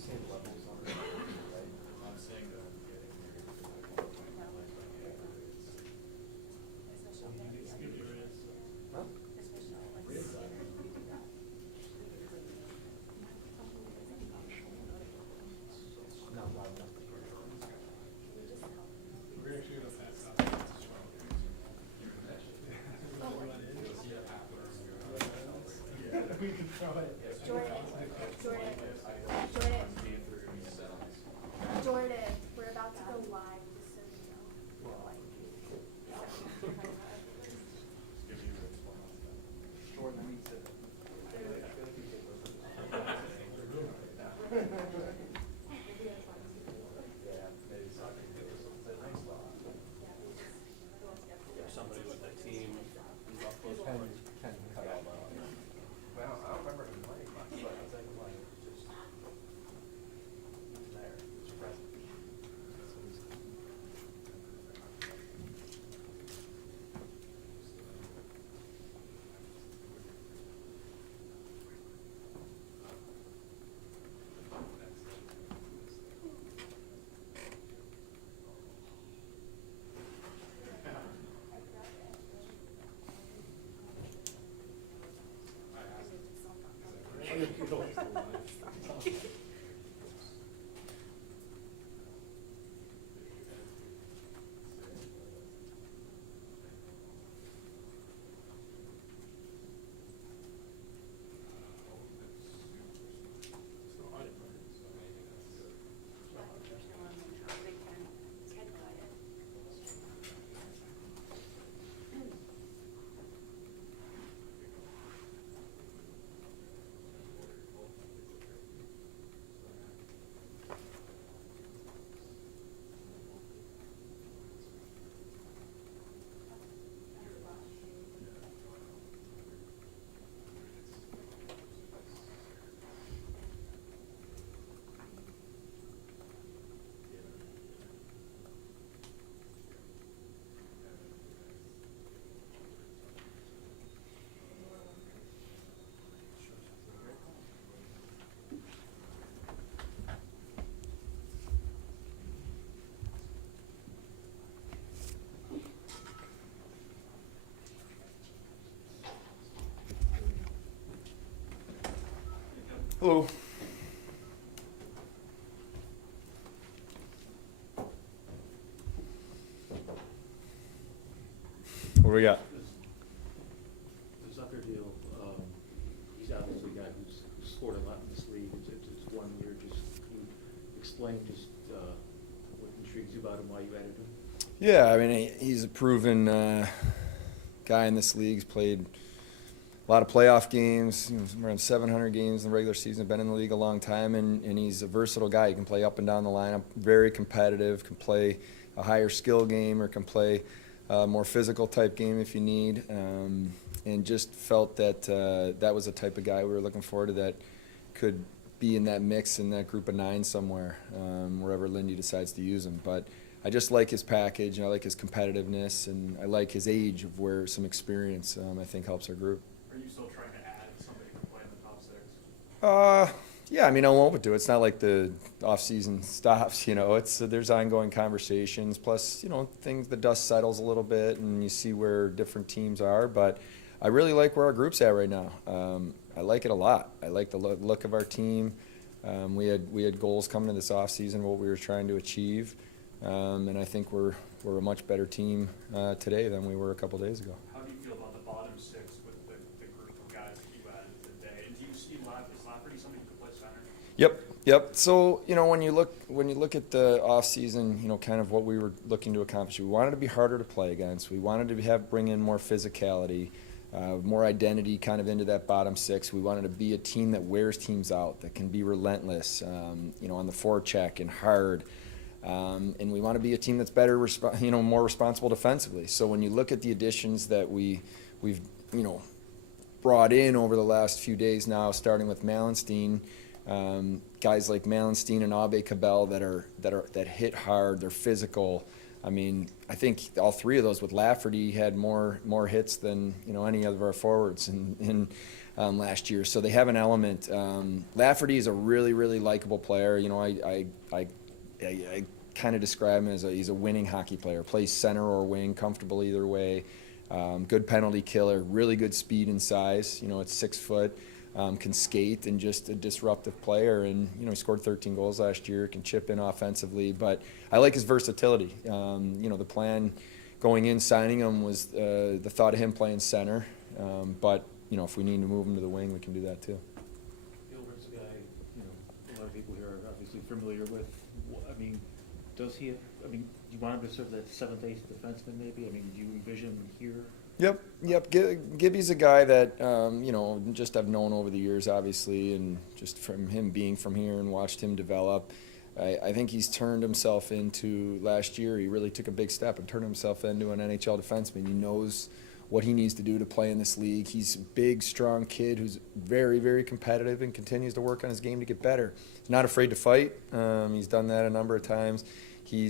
same levels on it, right? I'm saying that I'm getting huh? Not loud enough. We're actually going to pass out. We can throw it. Jordan, we're about to go live, just so you know. Jordan, I need to. I feel like you take those. Yeah, maybe soccer can give us a nice spot. Somebody with the team up close. Can cut all that. Well, I don't remember him playing much, but I'll tell you what, just he's there, he's present. Hello. What do we got? The Zucker deal, he's obviously a guy who's scored a lot in this league. It's 1 year. Just can you explain what intrigues you about him, why you added him? Yeah, I mean, he's a proven guy in this league. He's played a lot of playoff games, around 700 games in the regular season, been in the league a long time, and he's a versatile guy. He can play up and down the lineup, very competitive, can play a higher skill game or can play a more physical type game if you need, and just felt that that was the type of guy we were looking forward to that could be in that mix in that group of 9 somewhere, wherever Lindy decides to use him. But I just like his package, and I like his competitiveness, and I like his age of where some experience I think helps our group. Are you still trying to add somebody who can play in the top 6? Yeah, I mean, I'm open to it. It's not like the off-season stops, there's ongoing conversations, plus, the dust settles a little bit and you see where different teams are, but I really like where our group's at right now. I like it a lot. I like the look of our team. We had goals coming to this off-season, what we were trying to achieve, and I think we're a much better team today than we were a couple days ago. How do you feel about the bottom 6 with the group of guys that you added today? And do you see Lafferty somebody who could play center? Yep. So, when you look at the off season, kind of what we were looking to accomplish, we wanted to be harder to play against. We wanted to bring in more physicality, more identity kind of into that bottom 6. We wanted to be a team that wears teams out, that can be relentless, on the forecheck and hard. And we want to be a team that's better, more responsible defensively. So when you look at the additions that we've brought in over the last few days now, starting with Malenstein, guys like Malenstein and Abe Cabell that hit hard, they're physical. I mean, I think all 3 of those with Lafferty had more hits than any of our forwards, and last year. So they have an element. Lafferty is a really, really likable player. You know, I kind of describe him as he's a winning hockey player. Plays center or wing, comfortable either way. Good penalty killer, really good speed and size. You know, it's 6 foot, can skate, and just a disruptive player. And, you know, he scored 13 goals last year, can chip in offensively. But I like his versatility. You know, the plan going in, signing him was the thought of him playing center. But, you know, if we need to move him to the wing, we can do that too. Gilbert's a guy, you know, a lot of people here are obviously familiar with. I mean, does he have, I mean, do you want him to serve that 7th, 8th defenseman maybe? I mean, do you envision him here? Yep. Gibby's a guy that, you know, just I've known over the years, obviously, and just from him being from here and watched him develop. I think he's turned himself into, last year, he really took a big step and turned himself into an NHL defenseman. He knows what he needs to do to play in this league. He's a big, strong kid who's very, very competitive and continues to work on his game to get better. He's not afraid to fight. He's done that a number of times. He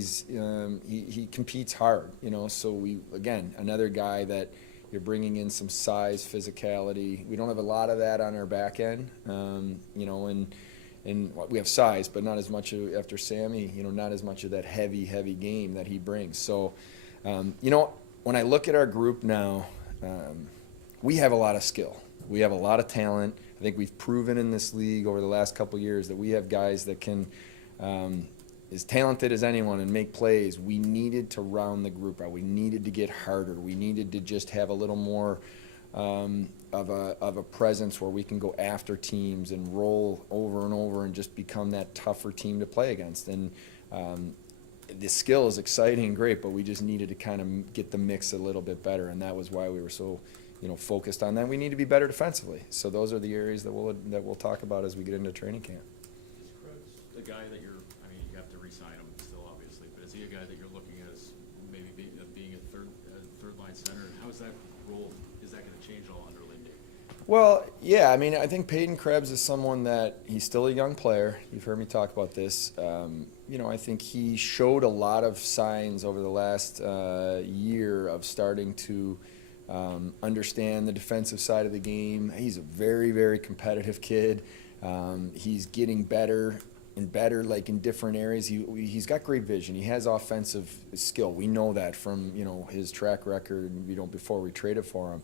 competes hard, you know. So again, another guy that you're bringing in some size, physicality. We don't have a lot of that on our back end, you know, and we have size, but not as much after Sammy, you know, not as much of that heavy game that he brings. So, you know, when I look at our group now, we have a lot of skill. We have a lot of talent. I think we've proven in this league over the last couple of years that we have guys that can, as talented as anyone, and make plays. We needed to round the group out. We needed to get harder. We needed to just have a little more of a presence where we can go after teams and roll over and over and just become that tougher team to play against. And the skill is exciting and great, but we just needed to kind of get the mix a little bit better, and that was why we were so, you know, focused on that. We need to be better defensively. So those are the areas that we'll talk about as we get into training camp. Is Krebs the guy that you're, I mean, you have to re-sign him still, obviously, but is he a guy that you're looking at as maybe being a third line center? And how is that role, is that going to change at all under Lindy? Well, yeah, I mean, I think Peyton Krebs is someone that he's still a young player. You've heard me talk about this. You know, I think he showed a lot of signs over the last year of starting to understand the defensive side of the game. He's a very, very competitive kid. He's getting better and better, like in different areas. He's got great vision. He has offensive skill. We know that from, you know, his track record, you know, before we traded for him.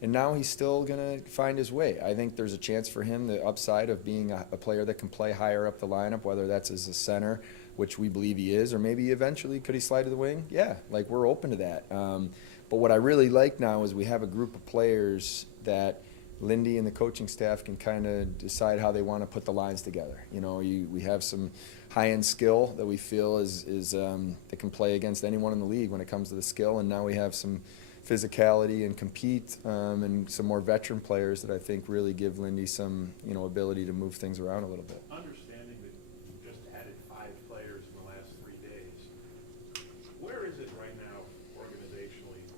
And now he's still going to find his way. I think there's a chance for him, the upside of being a player that can play higher up the lineup, whether that's as a center, which we believe he is, or maybe eventually could he slide to the wing? Yeah, like we're open to that. But what I really like now is we have a group of players that Lindy and the coaching staff can kind of decide how they want to put the lines together. You know, we have some high-end skill that we feel is that can play against anyone in the league when it comes to the skill, and now we have some physicality and compete, and some more veteran players that I think really give Lindy some, you know, ability to move things around a little bit. Understanding that you just added 5 players in the last 3 days, where is it right now organizationally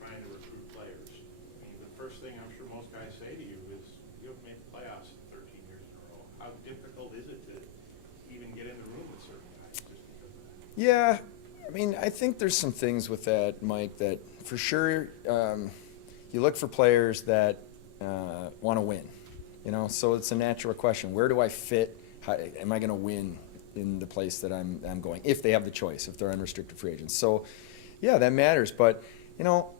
trying to recruit players? I mean, the first thing I'm sure most guys say to you is, you haven't made the playoffs 13 years in a row. How difficult is it to even get in the room with certain guys just because of that? Yeah, I mean, I think there's some things with that, Mike, that for sure you look for players that want to win, you know, so it's a natural question. Where do I fit? How, am I going to win in the place that I'm going, if they have the choice, if they're unrestricted free agents? So, yeah, that matters. But, you know,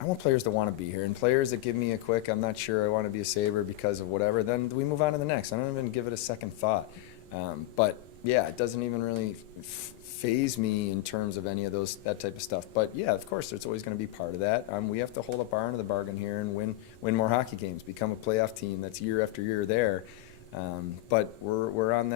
I want players that want to be here, and players that give me a quick, I'm not sure I want to be a Sabre because of whatever, then we move on to the next. I don't even give it a second thought. But, yeah, it doesn't even really phase me in terms of any of that type of stuff. But yeah, of course, there's always going to be part of that. We have to hold up our end of the bargain here and win more hockey games, become a playoff team that's year after year there. But we're on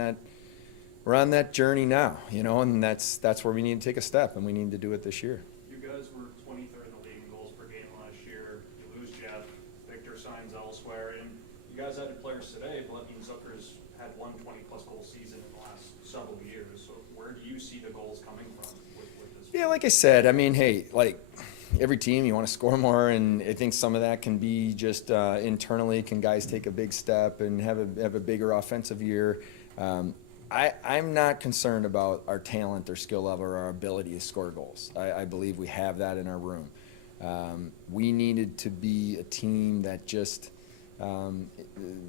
that journey now, you know, and that's where we need to take a step, and we need to do it this year. You guys were 23rd in the league in goals per game last year. You lose Jeff. Victor signs elsewhere, and you guys added players today, but I mean, Zucker's had 120-plus goal season in the last several years. So where do you see the goals coming from with this? Yeah, like I said, I mean, hey, like every team, you want to score more, and I think some of that can be just internally. Can guys take a big step and have a bigger offensive year? I'm not concerned about our talent or skill level or our ability to score goals. I believe we have that in our room. We needed to be a team that just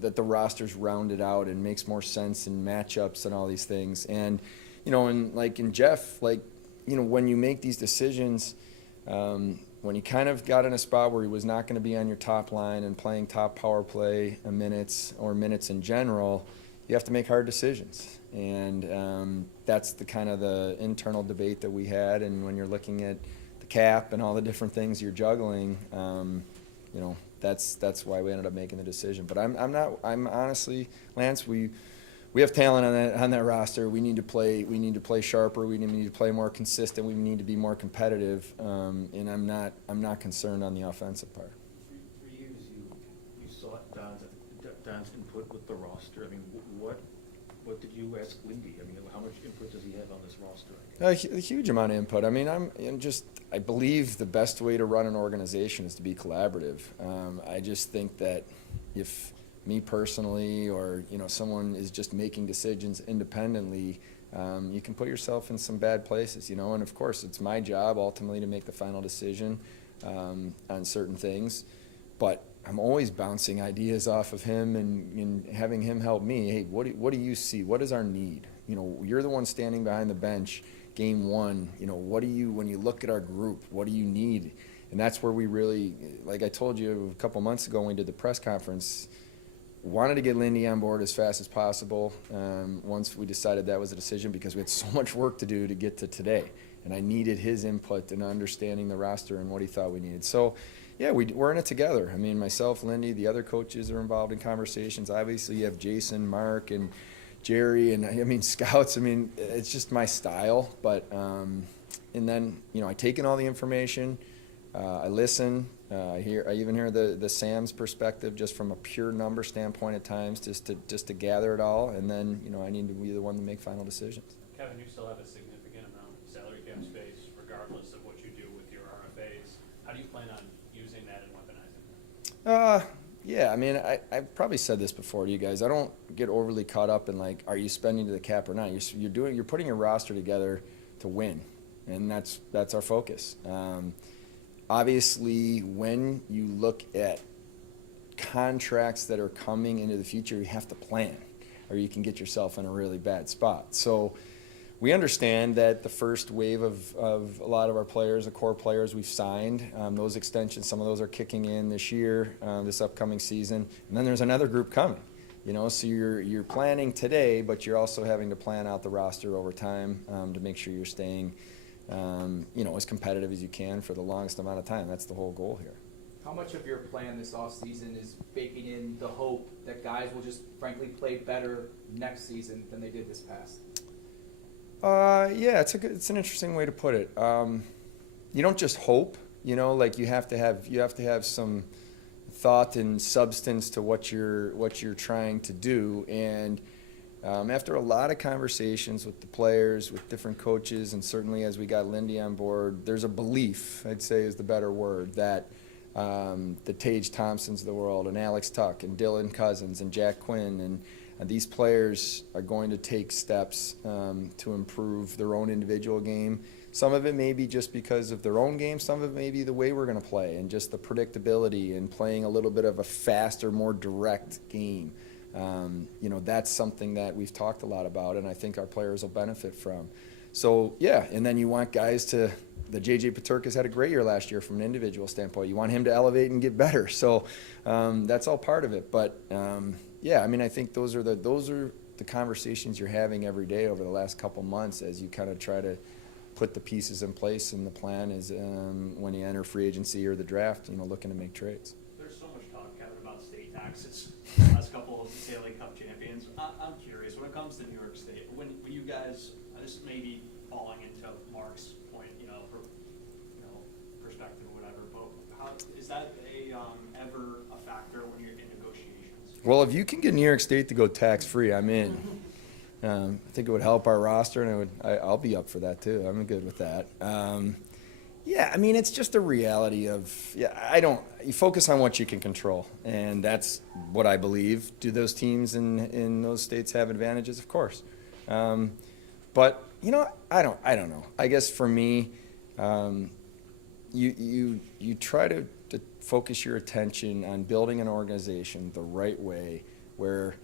that the roster's rounded out and makes more sense in matchups and all these things. And, you know, and like in Jeff, like, you know, when you make these decisions, when he kind of got in a spot where he was not going to be on your top line and playing top power play minutes or minutes in general, you have to make hard decisions. And that's the kind of the internal debate that we had. And when you're looking at the cap and all the different things you're juggling, you know, that's why we ended up making the decision. But I'm honestly, Lance, we have talent on that roster. We need to play sharper. We need to play more consistent. We need to be more competitive. And I'm not concerned on the offensive part. For years, you sought Don's input with the roster. I mean, what did you ask Lindy? I mean, how much input does he have on this roster? A huge amount of input. I mean, I believe the best way to run an organization is to be collaborative. I just think that if me personally or, you know, someone is just making decisions independently, you can put yourself in some bad places, you know. And of course, it's my job ultimately to make the final decision on certain things. But I'm always bouncing ideas off of him and having him help me. Hey, what do you see? What is our need? You know, you're the one standing behind the bench, game one. You know, when you look at our group, what do you need? And that's where we really, like I told you a couple months ago when we did the press conference, wanted to get Lindy on board as fast as possible once we decided that was a decision, because we had so much work to do to get to today. And I needed his input and understanding the roster and what he thought we needed. So, yeah, we're in it together. I mean, myself, Lindy, the other coaches are involved in conversations. Obviously, you have Jason, Mark, and Jerry, and I mean, scouts. I mean, it's just my style. But, and then, you know, I take in all the information. I listen. I even hear the Sam's perspective just from a pure number standpoint at times, just to gather it all. And then, you know, I need to be the one to make final decisions. Kevin, you still have a significant amount of salary cap space regardless of what you do with your RFAs. How do you plan on using that and weaponizing that? Yeah, I mean, I've probably said this before to you guys. I don't get overly caught up in, like, are you spending to the cap or not? You're putting your roster together to win, and that's our focus. Obviously, when you look at contracts that are coming into the future, you have to plan, or you can get yourself in a really bad spot. So we understand that the first wave of a lot of our players, the core players we've signed, those extensions, some of those are kicking in this year, this upcoming season, and then there's another group coming. You know, so you're planning today, but you're also having to plan out the roster over time to make sure you're staying, you know, as competitive as you can for the longest amount of time. That's the whole goal here. How much of your plan this offseason is baking in the hope that guys will just frankly play better next season than they did this past? Yeah, it's an interesting way to put it. You don't just hope, you know, like you have to have some thought and substance to what you're trying to do. And after a lot of conversations with the players, with different coaches, and certainly as we got Lindy on board, there's a belief, I'd say is the better word, that the Tage Thompsons of the world and Alex Tuck and Dylan Cousins and Jack Quinn and these players are going to take steps to improve their own individual game. Some of it may be just because of their own game. Some of it may be the way we're going to play and just the predictability and playing a little bit of a faster, more direct game. You know, that's something that we've talked a lot about, and I think our players will benefit from. So, yeah, and then you want guys to – the J.J. Peterka's had a great year last year from an individual standpoint. You want him to elevate and get better. So that's all part of it. But, yeah, I mean, I think those are the conversations you're having every day over the last couple months as you kind of try to put the pieces in place, and the plan is when you enter free agency or the draft, you know, looking to make trades. There's so much talk, Kevin, about state taxes. Last couple of Stanley Cup champions. I'm curious, when it comes to New York State, when you guys, this may be falling into Mark's point, perspective or whatever, but how is that ever a factor when you're in negotiations? Well, if you can get New York State to go tax-free, I'm in. I think it would help our roster, and I'll be up for that too. I'm good with that. Yeah, I mean, it's just a reality of, you focus on what you can control, and that's what I believe. Do those teams in those states have advantages? Of course. But, you know, I don't know. I guess for me, you try to focus your attention on building an organization the right way where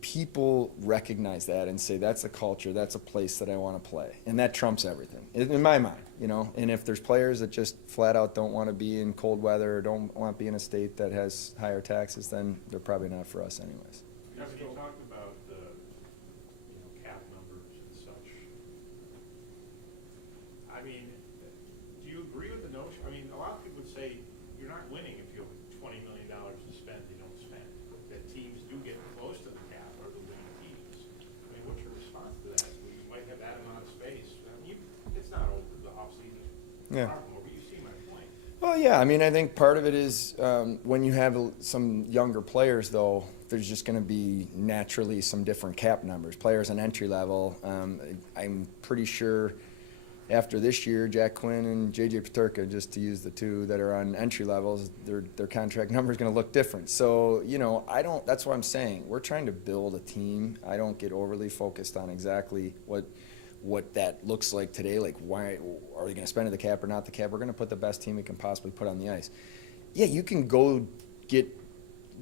people recognize that and say, that's a culture, that's a place that I want to play. And that trumps everything, in my mind, you know. And if there's players that just flat out don't want to be in cold weather or don't want to be in a state that has higher taxes, then they're probably not for us anyways. Kevin, you talked about the, cap numbers and such. I mean, do you agree with the notion? I mean, a lot of people would say you're not winning if you have $20 million to spend, you don't spend. That teams do get close to the cap or the winning teams. I mean, what's your response to that? We might have that amount of space. I mean, it's not over the offseason. Yeah. But you see my point. Well, yeah, I mean, I think part of it is when you have some younger players, though, there's just going to be naturally some different cap numbers. Players on entry level, I'm pretty sure after this year, Jack Quinn and J.J. Peterka, just to use the two that are on entry levels, their contract number is going to look different. So, that's what I'm saying. We're trying to build a team. I don't get overly focused on exactly what that looks like today. Like, why are they going to spend the cap or not the cap? We're going to put the best team we can possibly put on the ice. Yeah, you can go get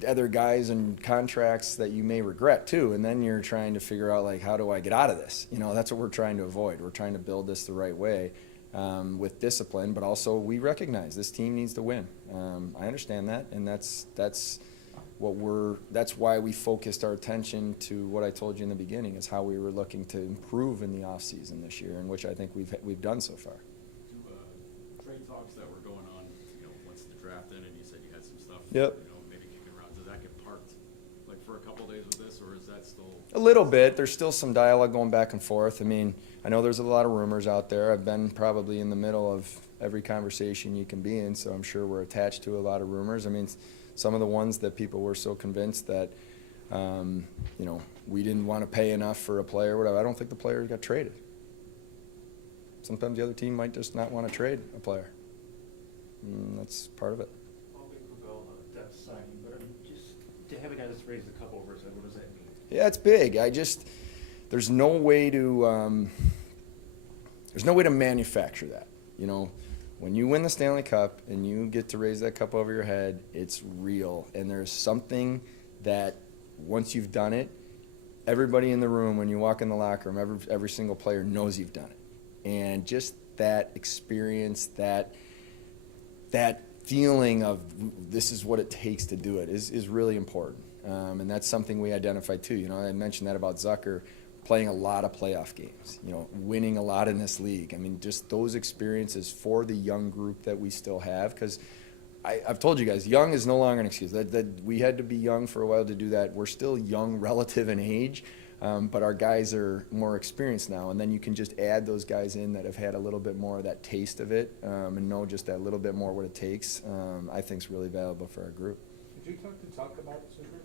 other guys and contracts that you may regret too, and then you're trying to figure out, like, how do I get out of this? That's what we're trying to avoid. We're trying to build this the right way with discipline, but also we recognize this team needs to win. I understand that, and that's why we focused our attention to what I told you in the beginning, is how we were looking to improve in the off season this year, and which I think we've done so far. Trade talks that were going on, once the draft ended, you said you had some stuff. Yep. Maybe kicking around. Does that get parked, like, for a couple days with this, or is that still? A little bit. There's still some dialogue going back and forth. I mean, I know there's a lot of rumors out there. I've been probably in the middle of every conversation you can be in, so I'm sure we're attached to a lot of rumors. I mean, some of the ones that people were so convinced that, we didn't want to pay enough for a player, whatever. I don't think the player got traded. Sometimes the other team might just not want to trade a player. That's part of it. I'll be Pavel depth signing, but just to have a guy that's raised a couple over his head, what does that mean? Yeah, it's big. There's no way to manufacture that. When you win the Stanley Cup and you get to raise that cup over your head, it's real. And there's something that once you've done it, everybody in the room, when you walk in the locker room, every single player knows you've done it. And just that experience, that feeling of this is what it takes to do it is really important. And that's something we identified too. I mentioned that about Zucker playing a lot of playoff games, winning a lot in this league. I mean, just those experiences for the young group that we still have, because I've told you guys, young is no longer an excuse. That we had to be young for a while to do that. We're still young relative in age, but our guys are more experienced now. And then you can just add those guys in that have had a little bit more of that taste of it and know just that little bit more what it takes. I think is really valuable for our group. Did you talk about Zucker?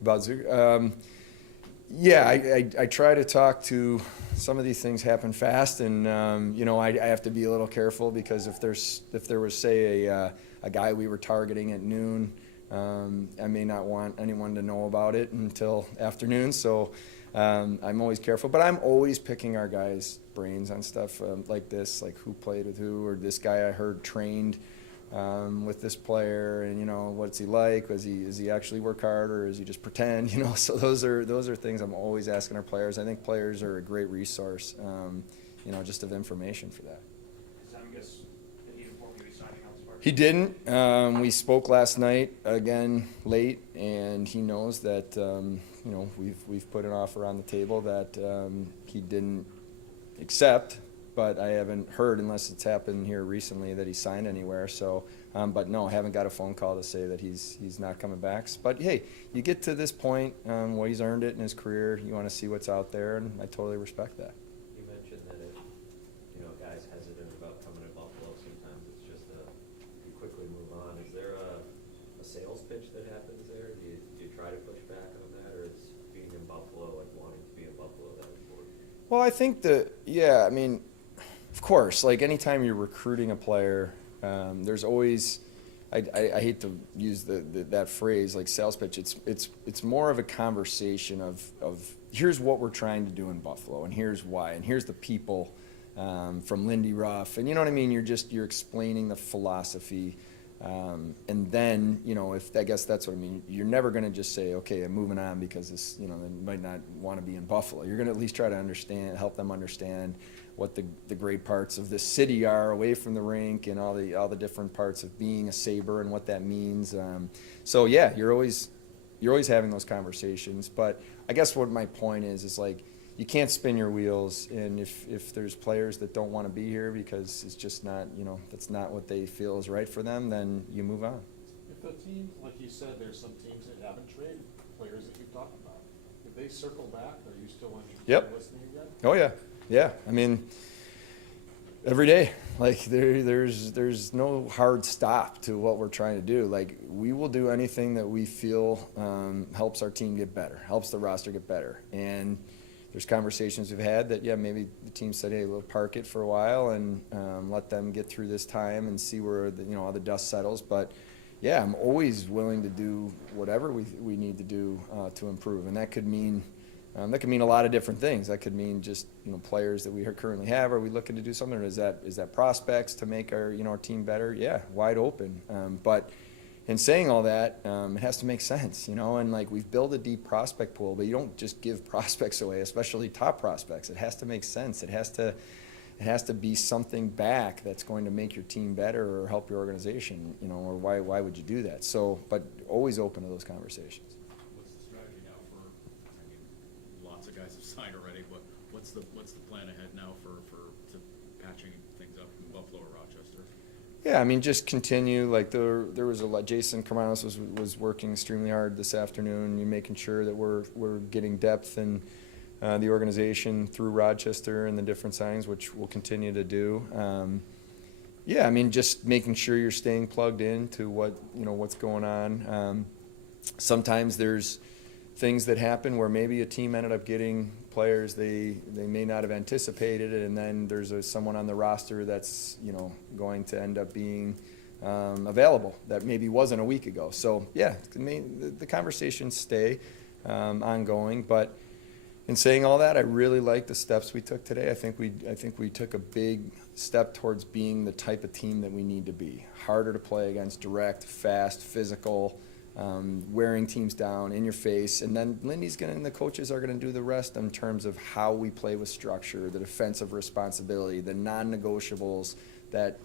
About Zucker? Yeah, I try to talk to. Some of these things happen fast, and I have to be a little careful, because if there was, say, a guy we were targeting at noon, I may not want anyone to know about it until afternoon. So I'm always careful, but I'm always picking our guys' brains on stuff like this, like who played with who, or this guy I heard trained with this player, and what's he like? Does he actually work hard, or is he just pretend? So those are things I'm always asking our players. I think players are a great resource, just of information for that. Zemgus, did he inform you he's signing elsewhere? He didn't. We spoke last night again late, and he knows that we've put an offer on the table that he didn't accept. But I haven't heard, unless it's happened here recently, that he signed anywhere. So, but no, I haven't got a phone call to say that he's not coming back. But hey, you get to this point, well, he's earned it in his career. You want to see what's out there, and I totally respect that. You mentioned that if, guys hesitant about coming to Buffalo, sometimes it's just you quickly move on. Is there a sales pitch that happens there? Do you try to push back on that, or is being in Buffalo, like wanting to be in Buffalo, that important? Well, I think of course, like anytime you're recruiting a player, there's always, I hate to use that phrase, like sales pitch. It's more of a conversation of here's what we're trying to do in Buffalo, and here's why, and here's the people from Lindy Ruff, and you know what I mean. You're explaining the philosophy And then, I guess that's what I mean. You're never going to just say, okay, I'm moving on because this, they might not want to be in Buffalo. You're going to at least try to help them understand what the great parts of this city are away from the rink and all the different parts of being a Sabre and what that means. So yeah, you're always having those conversations. But I guess what my point is like, you can't spin your wheels, and if there's players that don't want to be here because it's just not, that's not what they feel is right for them, then you move on. If the teams, like you said, there's some teams that haven't traded players that you've talked about. If they circle back, are you still interested Yep. in listening again? Oh yeah. I mean, every day, like there's no hard stop to what we're trying to do. Like, we will do anything that we feel helps our team get better, helps the roster get better. And there's conversations we've had that, yeah, maybe the team said, hey, we'll park it for a while and let them get through this time and see where all the dust settles. But yeah, I'm always willing to do whatever we need to do to improve, and that could mean a lot of different things. That could mean just players that we currently have. Are we looking to do something? Or is that prospects to make our our team better? Yeah, wide open. But in saying all that, it has to make sense, and like, we've built a deep prospect pool, but you don't just give prospects away, especially top prospects. It has to make sense. It has to be something back that's going to make your team better or help your organization, or why would you do that? So, but always open to those conversations. What's the strategy now for, I mean, lots of guys have signed already, but what's the plan ahead now to patching things up in Buffalo or Rochester? Yeah, I mean, just continue. Like, there was a lot. Jason Carmanos was working extremely hard this afternoon. You're making sure that we're getting depth in the organization through Rochester and the different signings, which we'll continue to do. Yeah, I mean, just making sure you're staying plugged in to what's going on. Sometimes there's things that happen where maybe a team ended up getting players they may not have anticipated it, and then there's someone on the roster that's going to end up being available that maybe wasn't a week ago. So yeah, the conversations stay ongoing. But in saying all that, I really like the steps we took today. I think we took a big step towards being the type of team that we need to be. Harder to play against, direct, fast, physical. Wearing teams down in your face, and then Lindy's and the coaches are gonna do the rest in terms of how we play with structure, the defensive responsibility, the non-negotiables that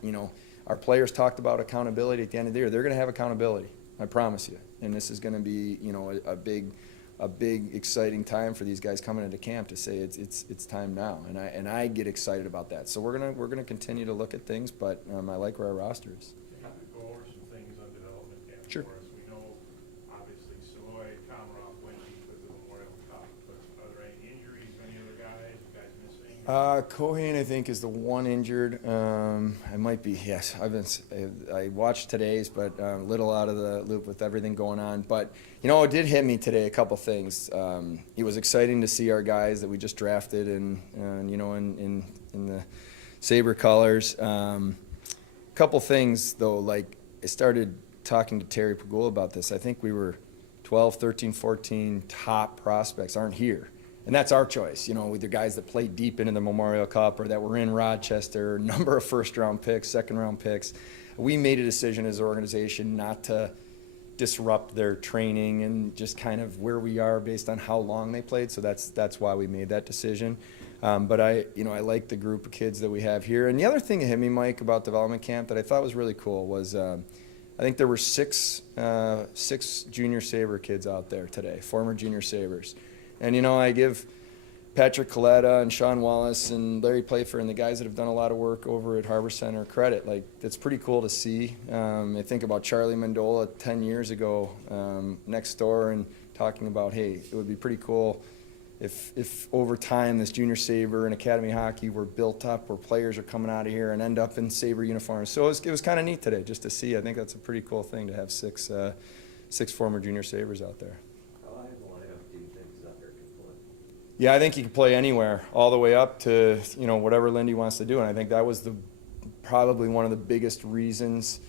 our players talked about accountability at the end of the year. They're gonna have accountability, I promise you, and this is gonna be a big exciting time for these guys coming into camp to say it's time now, and I get excited about that. So we're gonna continue to look at things, but I like where our roster is. You have to go over some things on development camp Sure. for us. We know, obviously, Savoy, Komarov went because of the Memorial Cup, but are there any injuries, any other guys missing? Cohen, I think, is the one injured. I might be, yes. I watched today's, but a little out of the loop with everything going on. But, it did hit me today, a couple things. It was exciting to see our guys that we just drafted in the Sabre colors. Couple things, though, like, I started talking to Terry Pagula about this. I think we were 12, 13, 14 top prospects aren't here. And that's our choice, with the guys that played deep into the Memorial Cup or that were in Rochester, number of first-round picks, second-round picks. We made a decision as an organization not to disrupt their training and just kind of where we are based on how long they played. So that's why we made that decision. But I like the group of kids that we have here. And the other thing that hit me, Mike, about development camp that I thought was really cool was I think there were six junior Sabre kids out there today, former junior Sabres. And, I give Patrick Coletta and Sean Wallace and Larry Playfair and the guys that have done a lot of work over at Harbor Center credit. Like, that's pretty cool to see. I think about Charlie Mandola 10 years ago next door and talking about, hey, it would be pretty cool if over time this junior Sabre and Academy hockey were built up where players are coming out of here and end up in Sabre uniforms. So it was kind of neat today just to see. I think that's a pretty cool thing to have six former junior Sabres out there. Yeah, I think he can play anywhere, all the way up to whatever Lindy wants to do, and I think that was probably one of the biggest reasons,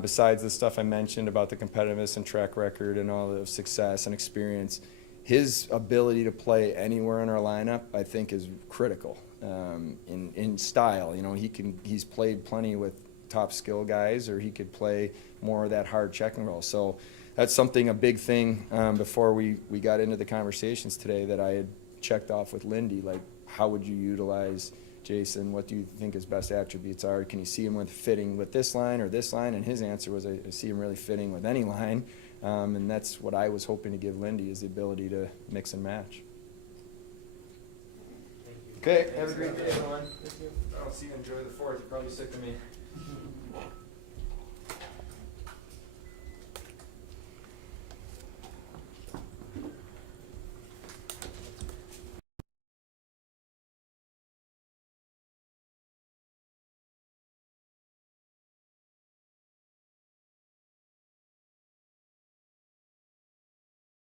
besides the stuff I mentioned about the competitiveness and track record and all the success and experience. His ability to play anywhere in our lineup, I think, is critical in style. He's played plenty with top skill guys, or he could play more of that hard checking role. So that's something, a big thing, before we got into the conversations today, that I had checked off with Lindy, like, how would you utilize Jason? What do you think his best attributes are? Can you see him with fitting with this line or this line? And his answer was, I see him really fitting with any line. And that's what I was hoping to give Lindy, is the ability to mix and match. Okay, have a great day, everyone. I'll see you. Enjoy the 4th. You're probably sick of me.